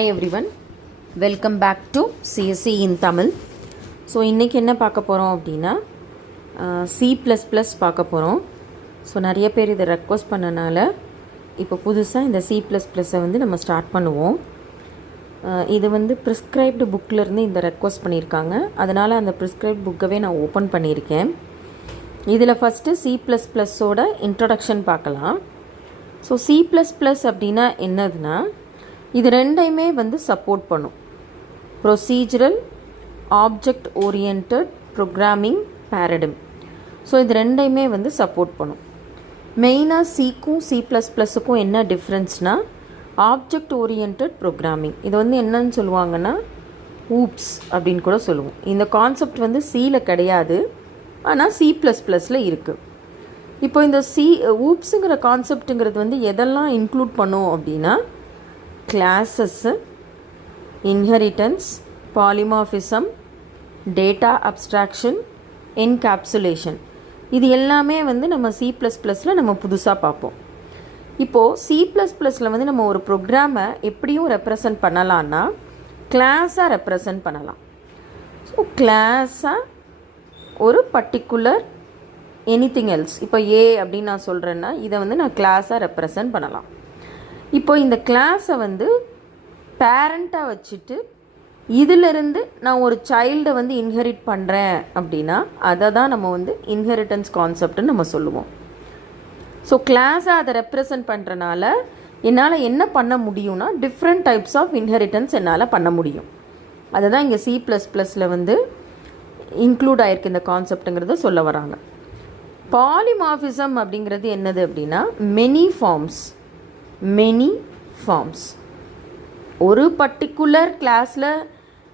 Hi everyone, welcome back to CSC in Tamil. So இன்றைக்கி என்ன பார்க்க போகிறோம் அப்படின்னா C++ பார்க்க போகிறோம். ஸோ நிறைய பேர் இதை ரெக்வஸ்ட் பண்ணனால இப்போ புதுசாக இந்த C++-ஐ வந்து நம்ம ஸ்டார்ட் பண்ணுவோம். இது வந்து ப்ரிஸ்கிரைப்டு புக்கிலேருந்து இந்த ரெக்வஸ்ட் பண்ணியிருக்காங்க. அதனால் அந்த ப்ரிஸ்கிரைப்டு புக்கவே நான் ஓப்பன் பண்ணியிருக்கேன். இதில் ஃபஸ்ட்டு C++ஓட இன்ட்ரொடக்ஷன் பார்க்கலாம். ஸோ C++ அப்படின்னா என்னதுன்னா இது ரெண்டையுமே வந்து சப்போர்ட் பண்ணும். Procedural object oriented programming பேரடிம். So இது ரெண்டையுமே வந்து சப்போர்ட் பண்ணும். மெயினாக சிக்கும் C++க்கும் என்ன டிஃப்ரென்ஸ்னால் ஆப்ஜெக்ட் ஓரியன்டட் ப்ரோக்ராமிங் இது வந்து என்னன்னு சொல்லுவாங்கன்னா ஊப்ஸ் அப்படின்னு கூட சொல்லுவோம். இந்த கான்செப்ட் வந்து சியில் கிடையாது, ஆனால் C++ல் இருக்குது. இப்போ இந்த ஊப்ஸுங்கிற கான்செப்ட்டுங்கிறது வந்து எதெல்லாம் இன்க்ளூட் பண்ணும் அப்படின்னா classes, inheritance, polymorphism, data abstraction, encapsulation, இது எல்லாமே வந்து நம்ம C++ல் நம்ம புதுசாக பார்ப்போம். இப்போது C++ல் வந்து நம்ம ஒரு ப்ரோக்ராமை எப்படியும் ரெப்ரசன்ட் பண்ணலான்னா கிளாஸாக ரெப்ரசன்ட் பண்ணலாம். ஸோ கிளாஸாக ஒரு பர்டிகுலர் எனிதிங் எல்ஸ், இப்போ ஏ அப்படின்னு நான் சொல்கிறேன்னா இதை வந்து நான் கிளாஸாக ரெப்ரசன்ட் பண்ணலாம். இப்போ இந்த கிளாஸை வந்து பேரண்ட்டாக வச்சுட்டு இதிலிருந்து நான் ஒரு சைல்டை வந்து இன்ஹெரிட் பண்ணுறேன் அப்படின்னா அதை தான் நம்ம வந்து இன்ஹெரிட்டன்ஸ் கான்செப்ட்னு நம்ம சொல்லுவோம். ஸோ கிளாஸை அதை ரெப்ரசன்ட் பண்ணுறனால என்னால் என்ன பண்ண முடியும்னா டிஃப்ரெண்ட் டைப்ஸ் ஆஃப் இன்ஹெரிட்டன்ஸ் என்னால் பண்ண முடியும். அதை தான் இங்கே C++ல் வந்து இன்க்ளூட் ஆகிருக்கு இந்த கான்செப்ட்டுங்கிறத சொல்ல வராங்க. பாலிமார்ஃபிசம் அப்படிங்கிறது என்னது அப்படின்னா மெனி ஃபார்ம்ஸ் ஒரு பர்டிகுலர் கிளாஸில்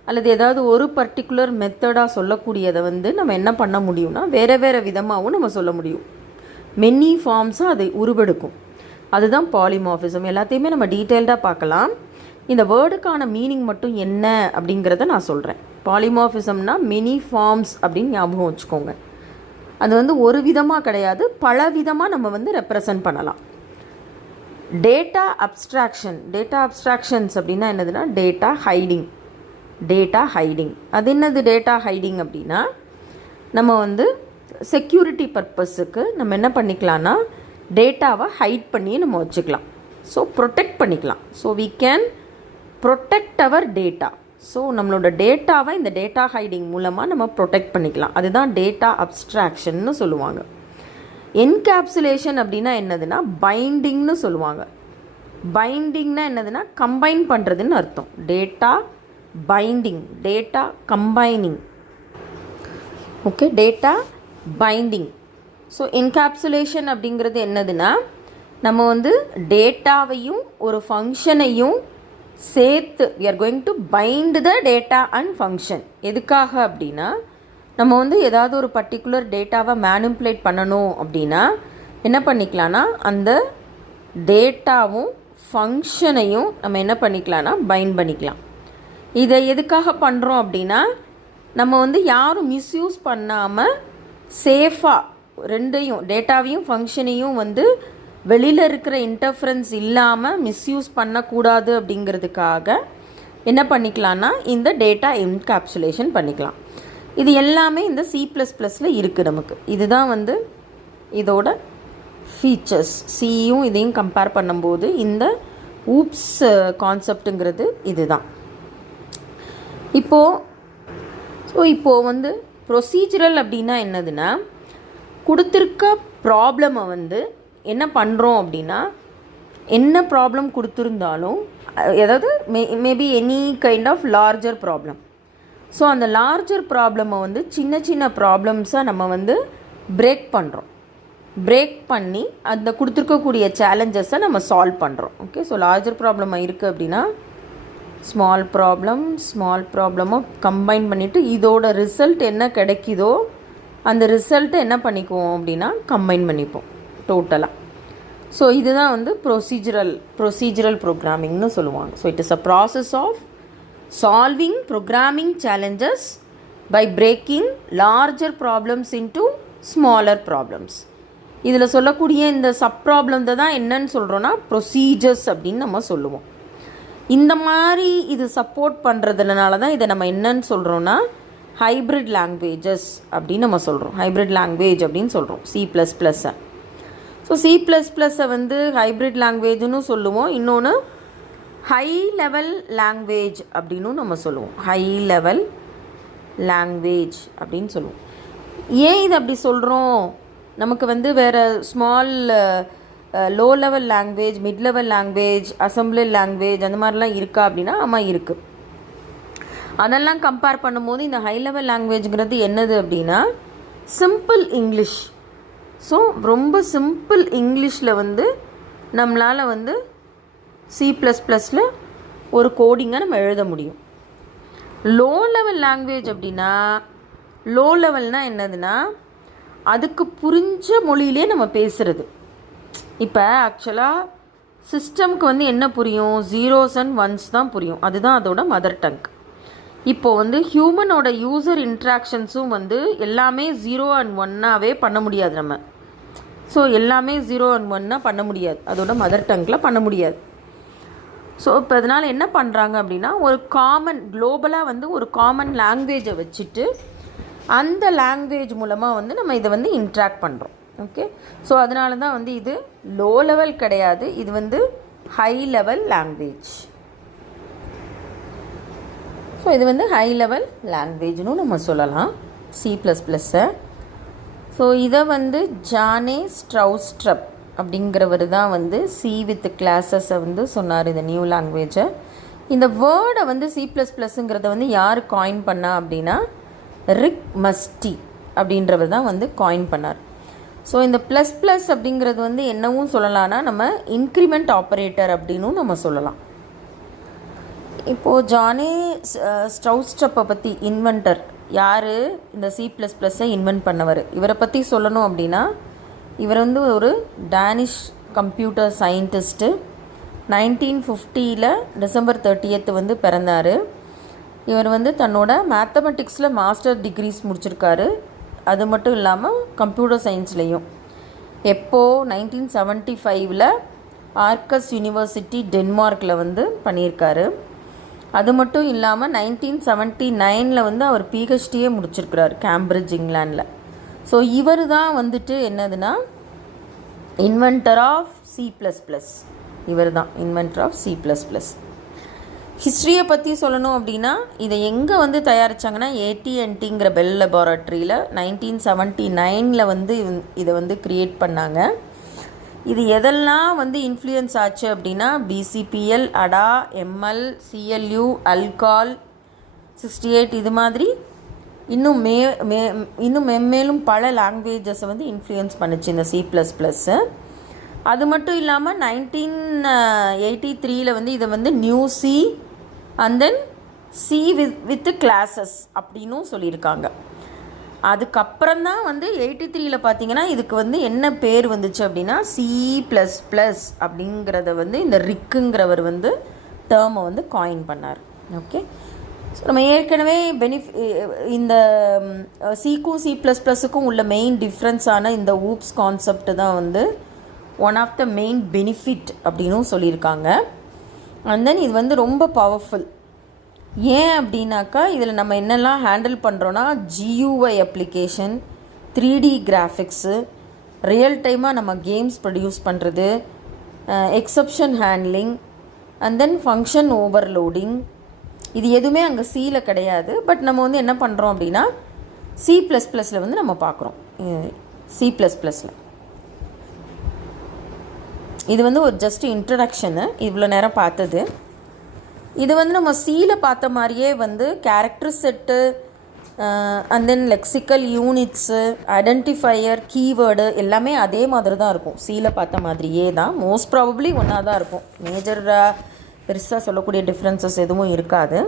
அல்லது ஏதாவது ஒரு பர்டிகுலர் மெத்தடாக சொல்லக்கூடியதை வந்து நம்ம என்ன பண்ண முடியும்னா வேறு வேறு விதமாகவும் நம்ம சொல்ல முடியும். மெனி ஃபார்ம்ஸாக அது உருவெடுக்கும். அதுதான் பாலிமார்ஃபிசம். எல்லாத்தையுமே நம்ம டீட்டெயில்டாக பார்க்கலாம். இந்த வேர்டுக்கான மீனிங் மட்டும் என்ன அப்படிங்கிறத நான் சொல்கிறேன். பாலிமார்ஃபிசம்னா மெனி ஃபார்ம்ஸ் அப்படின்னு ஞாபகம் வச்சுக்கோங்க. அது வந்து ஒரு விதமாக கிடையாது, பல விதமாக நம்ம வந்து ரெப்ரசன்ட் பண்ணலாம். டேட்டா அப்ஸ்ட்ராக்ஷன்ஸ் அப்படின்னா என்னதுன்னா டேட்டா ஹைடிங். அது என்னது டேட்டா ஹைடிங் அப்படின்னா நம்ம வந்து செக்யூரிட்டி பர்பஸுக்கு நம்ம என்ன பண்ணிக்கலாம்னா டேட்டாவை ஹைட் பண்ணி நம்ம வச்சுக்கலாம். ஸோ ப்ரொடெக்ட் பண்ணிக்கலாம். So we can protect our data. So நம்மளோட டேட்டாவை இந்த டேட்டா ஹைடிங் மூலமாக நம்ம ப்ரொடெக்ட் பண்ணிக்கலாம். அதுதான் டேட்டா அப்ஸ்ட்ராக்ஷன்னு சொல்லுவாங்க. என்கேப்சுலேஷன் அப்படின்னா என்னதுன்னா பைண்டிங்னு சொல்லுவாங்க. பைண்டிங்னா என்னதுன்னா கம்பைன் பண்ணுறதுன்னு அர்த்தம். Data binding, data combining. Okay, data binding. So encapsulation அப்படிங்கிறது என்னதுன்னா நம்ம வந்து டேட்டாவையும் ஒரு ஃபங்க்ஷனையும் சேர்த்து we are going to bind the data and function. எதுக்காக அப்படின்னா நம்ம வந்து ஏதாவது ஒரு பர்டிகுலர் டேட்டாவை மேனிப்புலேட் பண்ணணும் அப்படின்னா என்ன பண்ணிக்கலாம்னா அந்த டேட்டாவும் ஃபங்க்ஷனையும் நம்ம என்ன பண்ணிக்கலாம்னா பைண்ட் பண்ணிக்கலாம். இதை எதுக்காக பண்ணுறோம் அப்படின்னா நம்ம வந்து யாரும் மிஸ்யூஸ் பண்ணாமல் சேஃபாக ரெண்டையும் டேட்டாவையும் ஃபங்க்ஷனையும் வந்து வெளியில் இருக்கிற இன்டர்ஃபரன்ஸ் இல்லாமல் மிஸ்யூஸ் பண்ணக்கூடாது அப்படிங்கிறதுக்காக என்ன பண்ணிக்கலாம்னா இந்த டேட்டா என்கேப்சுலேஷன் பண்ணிக்கலாம். இது எல்லாமே இந்த C++ல் இருக்குது நமக்கு. இதுதான் வந்து இதோட ஃபீச்சர்ஸ். சியும் இதையும் கம்பேர் பண்ணும்போது இந்த ஊப்ஸ் கான்செப்ட்டுங்கிறது இதுதான். இப்போது வந்து ப்ரொசீஜரல் அப்படின்னா என்னதுன்னா கொடுத்துருக்க ப்ராப்ளமை வந்து என்ன பண்ணுறோம் அப்படின்னா என்ன ப்ராப்ளம் கொடுத்துருந்தாலும் அதாவது maybe any kind of larger problem. So அந்த லார்ஜர் ப்ராப்ளமை வந்து சின்ன சின்ன ப்ராப்ளம்ஸாக நம்ம வந்து பிரேக் பண்ணி அந்த கொடுத்துருக்கக்கூடிய சேலஞ்சஸை நம்ம சால்வ் பண்ணுறோம். ஓகே, ஸோ லார்ஜர் ப்ராப்ளமாக இருக்குது அப்படின்னா ஸ்மால் ப்ராப்ளமாக கம்பைன் பண்ணிவிட்டு இதோட ரிசல்ட் என்ன கிடைக்குதோ அந்த ரிசல்ட்டை என்ன பண்ணிக்குவோம் அப்படின்னா கம்பைன் பண்ணிப்போம் டோட்டலாக. ஸோ இதுதான் வந்து ப்ரொசீஜரல் ப்ரோக்ராமிங்னு சொல்லுவாங்க. So it is a process of solving programming challenges by breaking larger problems into smaller problems. இதில் சொல்லக்கூடிய இந்த சப் ப்ராப்ளம் தான் என்னன்னு சொல்கிறோன்னா ப்ரொசீஜர்ஸ் அப்படின்னு நம்ம சொல்லுவோம். இந்த மாதிரி இது சப்போர்ட் பண்ணுறதுனால தான் இதை நம்ம என்னன்னு சொல்கிறோன்னா ஹைப்ரிட் லாங்குவேஜஸ் அப்படின்னு நம்ம சொல்கிறோம். ஹைப்ரிட் லாங்குவேஜ் அப்படின்னு சொல்கிறோம் C++. ஸோ C++-ஐ வந்து ஹைப்ரிட் லாங்குவேஜ்னு சொல்லுவோம். இன்னொன்று ஹை லெவல் லாங்குவேஜ் அப்படின்னும் நம்ம சொல்லுவோம். ஹை லெவல் லாங்குவேஜ் அப்படின்னு சொல்லுவோம். ஏன் இது அப்படி சொல்கிறோம்? நமக்கு வந்து வேறு small low level language, mid level language, assembly language அந்த மாதிரிலாம் இருக்கா அப்படின்னா ஆமாம் இருக்குது. அதெல்லாம் கம்பேர் பண்ணும்போது இந்த ஹை லெவல் லாங்குவேஜ்ங்கிறது என்னது அப்படின்னா சிம்பிள் இங்கிலீஷ். ஸோ ரொம்ப சிம்பிள் இங்கிலீஷில் வந்து நம்மளால் வந்து C++ல் ஒரு கோடிங்கை நம்ம எழுத முடியும். லோ லெவல் லாங்குவேஜ் அப்படின்னா லோ லெவல்னால் என்னதுன்னா அதுக்கு புரிஞ்ச மொழியிலே நம்ம பேசுகிறது. இப்போ ஆக்சுவலாக சிஸ்டம்க்கு வந்து என்ன புரியும்? 0s and 1s தான் புரியும். அதுதான் அதோட மதர் டங். இப்போது வந்து ஹியூமனோட யூசர் இன்ட்ராக்ஷன்ஸும் வந்து எல்லாமே 0 and 1ஆகவே பண்ண முடியாது நம்ம. ஸோ எல்லாமே 0 and 1ஆக பண்ண முடியாது, அதோட மதர் டங்கில் பண்ண முடியாது. ஸோ இப்போ அதனால் என்ன பண்ணுறாங்க அப்படின்னா ஒரு காமன் குளோபலாக வந்து ஒரு காமன் லாங்குவேஜை வச்சுட்டு அந்த லாங்குவேஜ் மூலமாக வந்து நம்ம இதை வந்து இன்ட்ராக்ட் பண்ணுறோம். ஓகே, ஸோ அதனால தான் வந்து இது லோ லெவல் கிடையாது, இது வந்து ஹை லெவல் லாங்குவேஜ். ஸோ இது வந்து ஹை லெவல் லாங்குவேஜ்னு நம்ம சொல்லலாம் C++-ஐ. ஸோ இதை வந்து ஜானே ஸ்ட்ரவுஸ்ட்ரப் அப்படிங்கிறவர் தான் வந்து C வித் கிளாஸஸை வந்து சொன்னார், இந்த நியூ லாங்குவேஜை. இந்த வேர்டை வந்து C++ங்கிறத வந்து யார் காயின் பண்ணா அப்படின்னா ரிக் மஸ்டி அப்படின்றவர் தான் வந்து காயின் பண்ணார். ஸோ இந்த ப்ளஸ் ப்ளஸ் அப்படிங்கிறது வந்து என்னவும் சொல்லலாம்னா நம்ம இன்க்ரிமெண்ட் ஆப்ரேட்டர் அப்படின்னும் நம்ம சொல்லலாம். இப்போது ஜானே ஸ்ட்ரவுஸ்ட்ரப்பை பற்றி இன்வென்டர் யார்? இந்த C++-ஐ இன்வென்ட் பண்ணவர். இவரை பற்றி சொல்லணும் அப்படின்னா இவர் வந்து ஒரு டேனிஷ் கம்ப்யூட்டர் சயின்டிஸ்ட்டு. 1950 டிசம்பர் 30 வந்து பிறந்தார். இவர் வந்து தன்னோட மேத்தமெட்டிக்ஸில் மாஸ்டர் டிகிரிஸ் முடிச்சிருக்காரு. அது மட்டும் இல்லாமல் கம்ப்யூட்டர் சயின்ஸ்லேயும். எப்போது 1975 ஆர்கஸ் யூனிவர்சிட்டி டென்மார்க்கில் வந்து பண்ணியிருக்காரு. அது மட்டும் இல்லாமல் 1979 வந்து அவர் PhD-யே முடிச்சிருக்கிறார் கேம்பிரிட்ஜ், இங்கிலாண்டில். ஸோ இவர் தான் வந்துட்டு என்னதுன்னா இன்வென்டர் ஆஃப் C++. இவர் தான் இன்வென்டர் ஆஃப் C++. ஹிஸ்ட்ரியை பற்றி சொல்லணும் அப்படின்னா இதை எங்கே வந்து தயாரித்தாங்கன்னா AT&Tங்கிற பெல் லெபார்ட்ரியில் 1979 வந்து இதை வந்து க்ரியேட் பண்ணாங்க. இது எதெல்லாம் வந்து இன்ஃப்ளூயன்ஸ் ஆச்சு அப்படின்னா BCPL, ADA, ML, CLU, ALCOL 68 இது மாதிரி இன்னும் மென்மேலும் பல லாங்குவேஜஸை வந்து இன்ஃப்ளூயன்ஸ் பண்ணுச்சு இந்த C++. அது மட்டும் இல்லாமல் 1983 வந்து இதை வந்து new C and then C with classes அப்படின்னும் சொல்லியிருக்காங்க. அதுக்கப்புறம் தான் வந்து 83 பார்த்தீங்கன்னா இதுக்கு வந்து என்ன பேர் வந்துச்சு அப்படின்னா C++ அப்படிங்கிறத வந்து இந்த ரிக்குங்கிறவர் வந்து டேர்மை வந்து காயின் பண்ணார். ஓகே, ஸோ நம்ம ஏற்கனவே இந்த சிக்கும் C++க்கும் உள்ள மெயின் டிஃப்ரென்ஸான இந்த ஊப்ஸ் கான்செப்ட் தான் வந்து one of the main benefit அப்படின்னும் சொல்லியிருக்காங்க. அண்ட் தென் இது வந்து ரொம்ப பவர்ஃபுல். ஏன் அப்படின்னாக்கா இதில் நம்ம என்னெல்லாம் ஹேண்டில் பண்ணுறோன்னா GUI application, 3D graphics, real டைமாக நம்ம கேம்ஸ் ப்ரொடியூஸ் பண்ணுறது, exception handling and then function overloading. இது எதுவுமே அங்கே Cயில் கிடையாது. பட் நம்ம வந்து என்ன பண்ணுறோம் அப்படின்னா C++ல் வந்து நம்ம பார்க்குறோம். C++ல் இது வந்து ஒரு ஜஸ்ட் இன்ட்ரடக்ஷனு, இவ்வளோ நேரம் பார்த்தது. இது வந்து நம்ம Cயில் பார்த்த மாதிரியே வந்து character set and then lexical units, identifier, keyword எல்லாமே அதே மாதிரி தான் இருக்கும். Cயில் பார்த்த மாதிரியே தான், மோஸ்ட் ப்ராபப்ளி ஒன்றா தான் இருக்கும். மேஜராக பெருசாக சொல்லக்கூடிய டிஃப்ரென்சஸ் எதுவும் இருக்காது.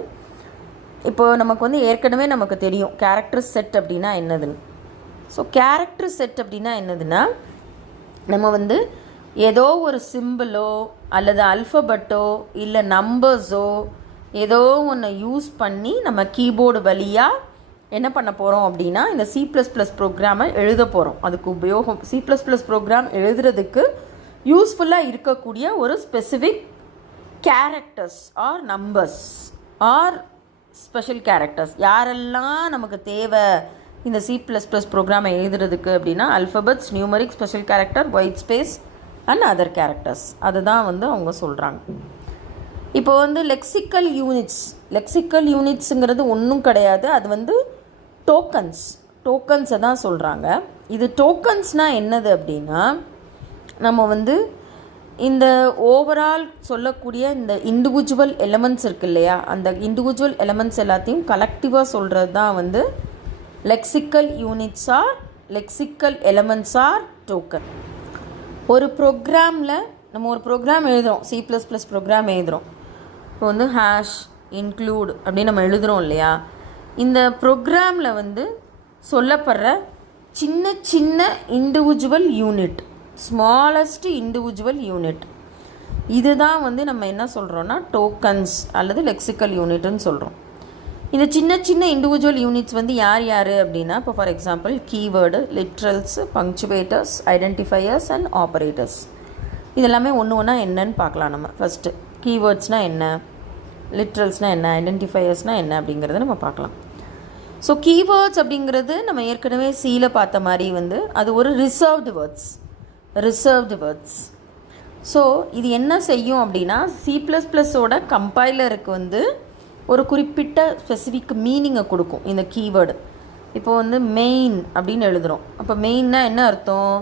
இப்போது நமக்கு வந்து ஏற்கனவே நமக்கு தெரியும் கேரக்டர் செட் அப்படின்னா என்னதுன்னு. ஸோ கேரக்டர் செட் அப்படின்னா என்னதுன்னா நம்ம வந்து ஏதோ ஒரு சிம்பிளோ அல்லது அல்ஃபபெட்டோ இல்லை நம்பர்ஸோ ஏதோ ஒன்று யூஸ் பண்ணி நம்ம கீபோர்டு வழியாக என்ன பண்ண போகிறோம் அப்படின்னா இந்த C++ ப்ரோக்ராமை எழுத போகிறோம். அதுக்கு உபயோகம் C++ ப்ரோக்ராம் எழுதுறதுக்கு யூஸ்ஃபுல்லாக இருக்கக்கூடிய ஒரு specific characters are numbers are special characters யாரெல்லாம் நமக்கு தேவை இந்த C++ ப்ரோக்ராமை எழுதுறதுக்கு அப்படின்னா alphabets, numeric, special character, white space and other characters. அதுதான் அவங்க சொல்கிறாங்க. இப்போ லெக்சிக்கல் யூனிட்ஸுங்கிறது ஒன்றும் கிடையாது. அது டோக்கன்ஸை தான் சொல்கிறாங்க. இது டோக்கன்ஸ்னால் என்னது அப்படின்னா, நம்ம இந்த ஓவரால் சொல்லக்கூடிய இந்த இண்டிவிஜுவல் எலமெண்ட்ஸ் இருக்கு இல்லையா, அந்த இண்டிவிஜுவல் எலமெண்ட்ஸ் எல்லாத்தையும் கலெக்டிவாக சொல்கிறது தான் lexical units or lexical elements or token. ஒரு ப்ரோக்ராமில் நம்ம ஒரு ப்ரோக்ராம் எழுதுகிறோம், C++ ப்ரோக்ராம் எழுதுகிறோம். இப்போ ஹேஷ் இன்க்ளூட் அப்படின்னு நம்ம எழுதுகிறோம் இல்லையா, இந்த ப்ரோக்ராமில் சொல்லப்படுற சின்ன சின்ன individual unit, smallest individual unit, இதுதான் நம்ம என்ன சொல்கிறோன்னா டோக்கன்ஸ் அல்லது லெக்சிக்கல் யூனிட்னு சொல்கிறோம். இந்த சின்ன சின்ன இண்டிவிஜுவல் யூனிட்ஸ் யார் யார் அப்படின்னா, இப்போ for example keyword, literals, punctuators, identifiers and operators. இதெல்லாமே ஒன்று ஒன்றா என்னன்னு பார்க்கலாம். நம்ம ஃபஸ்ட்டு கீவேர்ட்ஸ்னால் என்ன, லிட்ரல்ஸ்னால் என்ன, ஐடென்டிஃபையர்ஸ்னால் என்ன அப்படிங்கிறத நம்ம பார்க்கலாம். ஸோ கீவேர்ட்ஸ் அப்படிங்கிறது நம்ம ஏற்கனவே சீல பார்த்த மாதிரி அது ஒரு ரிசர்வ்டு வேர்ட்ஸ். ஸோ இது என்ன செய்யும் அப்படின்னா, C++ஓட கம்பைலருக்கு ஒரு குறிப்பிட்ட ஸ்பெசிஃபிக் மீனிங்கை கொடுக்கும் இந்த கீவேர்டு. இப்போது மெயின் அப்படின்னு எழுதுகிறோம். அப்போ மெயின்னா என்ன அர்த்தம்,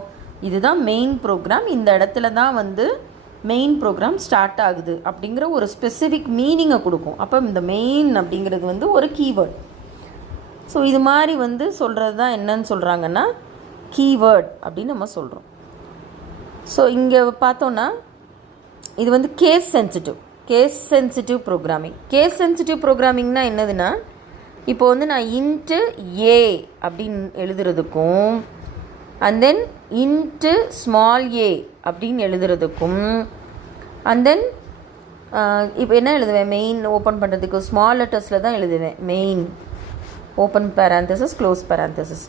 இதுதான் மெயின் ப்ரோக்ராம், இந்த இடத்துல தான் மெயின் ப்ரோக்ராம் ஸ்டார்ட் ஆகுது அப்படிங்கிற ஒரு ஸ்பெசிஃபிக் மீனிங்கை கொடுக்கும். அப்போ இந்த மெயின் அப்படிங்கிறது ஒரு கீவேர்டு. ஸோ இது மாதிரி சொல்கிறது தான் என்னன்னு சொல்கிறாங்கன்னா கீவேர்ட் அப்படின்னு நம்ம சொல்கிறோம். ஸோ இங்கே பார்த்தோன்னா இது கேஸ் சென்சிட்டிவ் ப்ரோக்ராமிங்னா என்னதுன்னா, இப்போ நான் இன்ட்டு ஏ அப்படின்னு எழுதுறதுக்கும் and then int small A அப்படின்னு எழுதுறதுக்கும் அண்ட் தென் இப்போ என்ன எழுதுவேன், மெயின் ஓப்பன் பண்ணுறதுக்கு ஸ்மால் லெட்டர்ஸில் தான் எழுதுவேன், main open parenthesis close parenthesis.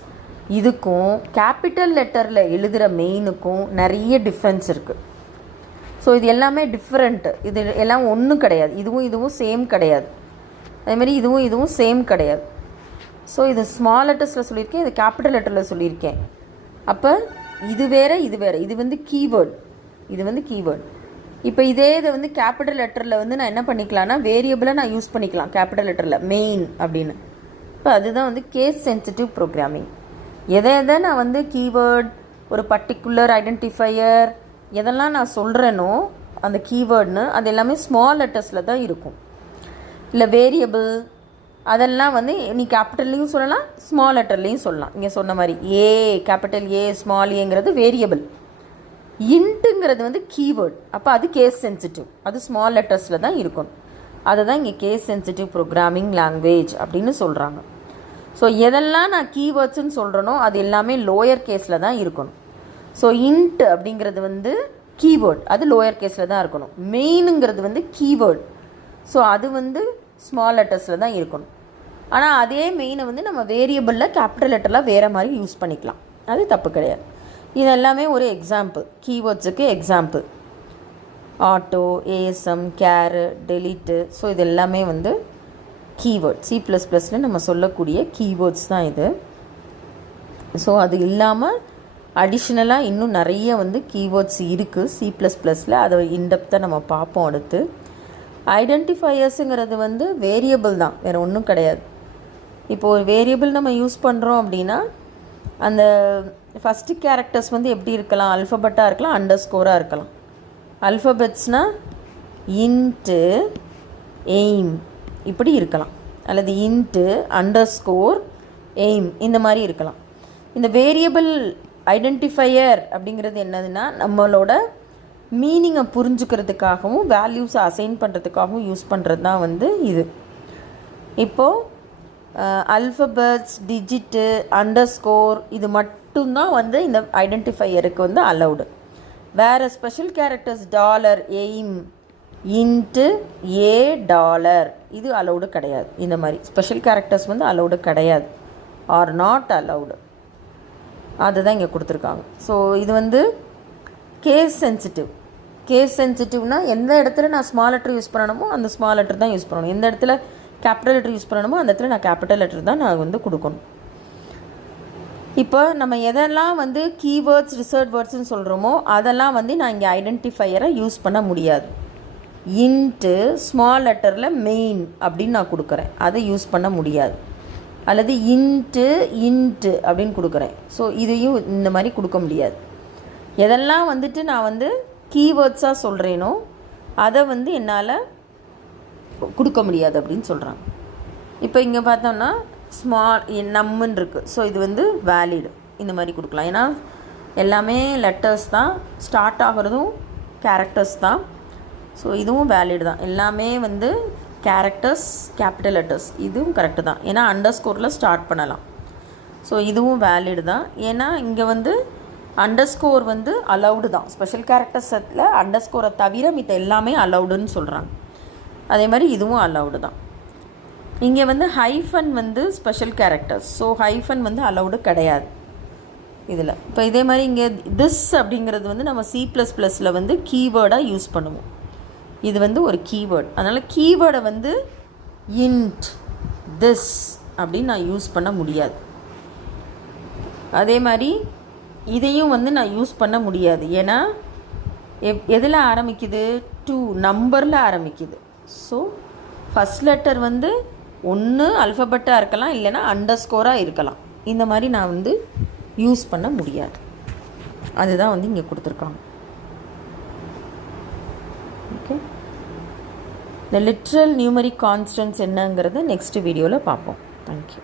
இதுக்கும் கேபிட்டல் லெட்டரில் எழுதுகிற மெயினுக்கும் நிறைய டிஃப்ரென்ஸ் இருக்குது. ஸோ இது எல்லாமே டிஃப்ரெண்ட்டு, இது எல்லாம் ஒன்றும் கிடையாது. இதுவும் சேம் கிடையாது, அதேமாதிரி இதுவும் சேம் கிடையாது. ஸோ இது ஸ்மால் லெட்டர்ஸில் சொல்லியிருக்கேன், இது கேபிட்டல் லெட்டரில் சொல்லியிருக்கேன். அப்போ இது வேறு, இது கீவேர்டு. இப்போ இதே இதை கேபிட்டல் லெட்டரில் நான் என்ன பண்ணிக்கலாம்னா, வேரியபிளாக நான் யூஸ் பண்ணிக்கலாம் கேபிட்டல் லெட்டரில் மெயின் அப்படின்னு. இப்போ அதுதான் கேஸ் சென்சிட்டிவ் ப்ரோக்ராமிங். எதை நான் கீவேர்ட், ஒரு பர்டிகுலர் ஐடென்டிஃபையர், எதெல்லாம் நான் சொல்கிறேனோ அந்த கீவேர்டுன்னு, அது எல்லாமே ஸ்மால் லெட்டர்ஸில் தான் இருக்கும். இல்லை வேரியபிள், அதெல்லாம் நீ கேபிட்டல்லையும் சொல்லலாம், ஸ்மால் லெட்டர்லேயும் சொல்லலாம். இங்கே சொன்ன மாதிரி ஏ, கேபிட்டல் ஏ, ஸ்மால் ஏங்கிறது வேரியபிள். இன்ட்டுங்கிறது கீவேர்ட். அப்போ அது கேஸ் சென்சிட்டிவ், அது ஸ்மால் லெட்டர்ஸில் தான் இருக்கணும். அதை தான் இங்கே கேஸ் சென்சிட்டிவ் ப்ரோக்ராமிங் லாங்குவேஜ் அப்படின்னு சொல்கிறாங்க. ஸோ எதெல்லாம் நான் கீவேர்ட்ஸ்ன்னு சொல்கிறேனோ அது எல்லாமே லோயர் கேஸில் தான் இருக்கணும். ஸோ இன்ட் அப்படிங்கிறது கீவேர்ட், அது லோயர் கேஸில் தான் இருக்கணும். மெயினுங்கிறது கீவேர்ட், ஸோ அது ஸ்மால் லெட்டர்ஸில் தான் இருக்கணும். ஆனால் அதே மெயினை நம்ம வேரியபிளில் கேபிட்டல் லெட்டரில் வேறு மாதிரி யூஸ் பண்ணிக்கலாம், அது தப்பு கிடையாது. இது எல்லாமே ஒரு எக்ஸாம்பிள், கீவேர்ட்ஸுக்கு எக்ஸாம்பிள். ஆட்டோ, ஏஎஸ்எம், கேரு, டெலிட்டு, ஸோ இது எல்லாமே கீவேர்ட். C++ல நம்ம சொல்லக்கூடிய கீவேர்ட்ஸ் தான் இது. ஸோ அது இல்லாமல் அடிஷ்னலாக இன்னும் நிறைய கீவேர்ட்ஸ் இருக்குது C++ல, அதை இன்டெப்த்தாக நம்ம பார்ப்போம் அடுத்து. ஐடென்டிஃபையர்ஸுங்கிறது வேரியபிள் தான், வேறு ஒன்றும் கிடையாது. இப்போது ஒரு வேரியபிள் நம்ம யூஸ் பண்ணுறோம் அப்படின்னா அந்த ஃபஸ்ட்டு கேரக்டர்ஸ் எப்படி இருக்கலாம், அல்ஃபபெட்டாக இருக்கலாம், அண்டர்ஸ்கோராக இருக்கலாம். அல்ஃபபெட்ஸ்னால் இன்ட்டு எய்ம் இப்படி இருக்கலாம், அல்லது இன்ட்டு அண்டர்ஸ்கோர் எய்ம் இந்த மாதிரி இருக்கலாம். இந்த வேரியபிள் ஐடென்டிஃபையர் அப்படிங்கிறது என்னதுன்னா, நம்மளோட மீனிங்கை புரிஞ்சுக்கிறதுக்காகவும் வேல்யூஸை அசைன் பண்ணுறதுக்காகவும் யூஸ் பண்ணுறது தான் இது. இப்போது அல்ஃபபெட்ஸ், டிஜிட்டு, அண்டர்ஸ்கோர் இது மட்டும்தான் இந்த ஐடென்டிஃபையருக்கு அலௌடு. வேறு ஸ்பெஷல் கேரக்டர்ஸ் டாலர், எய்ம், இன்ட்டு ஏ, டாலர் இது அலௌடு கிடையாது. இந்த மாதிரி ஸ்பெஷல் கேரக்டர்ஸ் அலௌடு கிடையாது, ஆர் நாட் அலௌடு. அதுதான் இங்கே கொடுத்துருக்காங்க. ஸோ இது கேஸ் கேஸ் சென்சிட்டிவ்னா எந்த இடத்துல நான் ஸ்மால் லெட்டர் யூஸ் பண்ணணுமோ அந்த ஸ்மால் லெட்டர் தான் யூஸ் பண்ணணும், எந்த இடத்துல கேபிட்டல் லெட்டர் யூஸ் பண்ணணுமோ அந்த இடத்துல நான் கேபிட்டல் லெட்டர் தான் நான் வந்து கொடுக்கணும். இப்போ நம்ம எதெல்லாம் வந்து கீவேர்ட்ஸ் ரிசர்வ் வேர்ட்ஸ்ன்னு சொல்கிறோமோ அதெல்லாம் வந்து நான் இங்கே ஐடென்டிஃபையரை யூஸ் பண்ண முடியாது. இன்ட்டு ஸ்மால் லெட்டரில் மெயின் அப்படின்னு நான் கொடுக்குறேன், அதை யூஸ் பண்ண முடியாது. அல்லது இன்ட்டு அப்படின்னு கொடுக்குறேன். ஸோ இதையும் இந்த மாதிரி கொடுக்க முடியாது. எதெல்லாம் வந்துட்டு நான் வந்து கீவேர்ட்ஸாக சொல்கிறேனோ அதை வந்து என்னால் கொடுக்க முடியாது அப்படின்னு சொல்கிறாங்க. இப்போ இங்கே பார்த்தோம்னா நம்முன்னு இருக்குது. ஸோ இது வந்து வேலிடு, இந்த மாதிரி கொடுக்கலாம். ஏன்னா எல்லாமே லெட்டர்ஸ் தான், ஸ்டார்ட் ஆகிறதும் கேரக்டர்ஸ் தான். ஸோ இதுவும் வேலிடு தான். எல்லாமே வந்து கேரக்டர்ஸ் கேபிட்டல் லெட்டர்ஸ், இதுவும் கரெக்டு தான். ஏன்னா அண்டர்ஸ்கோரில் ஸ்டார்ட் பண்ணலாம். ஸோ இதுவும் வேலிடு தான். ஏன்னா இங்கே வந்து அண்டர்ஸ்கோர் வந்து அலவுடு தான். ஸ்பெஷல் கேரக்டர்ஸில் அண்டர்ஸ்கோரை தவிர மித்த எல்லாமே அலவுடுன்னு சொல்கிறாங்க. அதே மாதிரி இதுவும் அலவுடு தான். இங்கே வந்து ஹைஃபன் வந்து ஸ்பெஷல் கேரக்டர்ஸ். ஸோ ஹைஃபன் வந்து அலவுடு கிடையாது இதில். இப்போ இதே மாதிரி இங்கே திஸ் அப்படிங்கிறது வந்து நம்ம C++ல் வந்து கீவேர்டாக யூஸ் பண்ணுவோம். இது வந்து ஒரு கீவேர்டு. அதனால் கீவேர்டை வந்து இன்ட் திஸ் அப்படின்னு நான் யூஸ் பண்ண முடியாது. அதே மாதிரி இதையும் வந்து நான் யூஸ் பண்ண முடியாது. ஏன்னா எதில் ஆரம்பிக்குது? 2 நம்பரில் ஆரம்பிக்குது. ஸோ ஃபஸ்ட் லெட்டர் வந்து ஒன்று அல்ஃபபெட்டாக இருக்கலாம், இல்லைன்னா அண்டர்ஸ்கோராக இருக்கலாம். இந்த மாதிரி நான் வந்து யூஸ் பண்ண முடியாது. அதுதான் வந்து இங்கே கொடுத்துருக்காங்க. ஓகே, இந்த லிட்ரல் நியூமரிக் கான்ஸ்டன்ட்ஸ் என்னங்கிறத நெக்ஸ்ட் வீடியோவில் பார்ப்போம். தேங்க்யூ.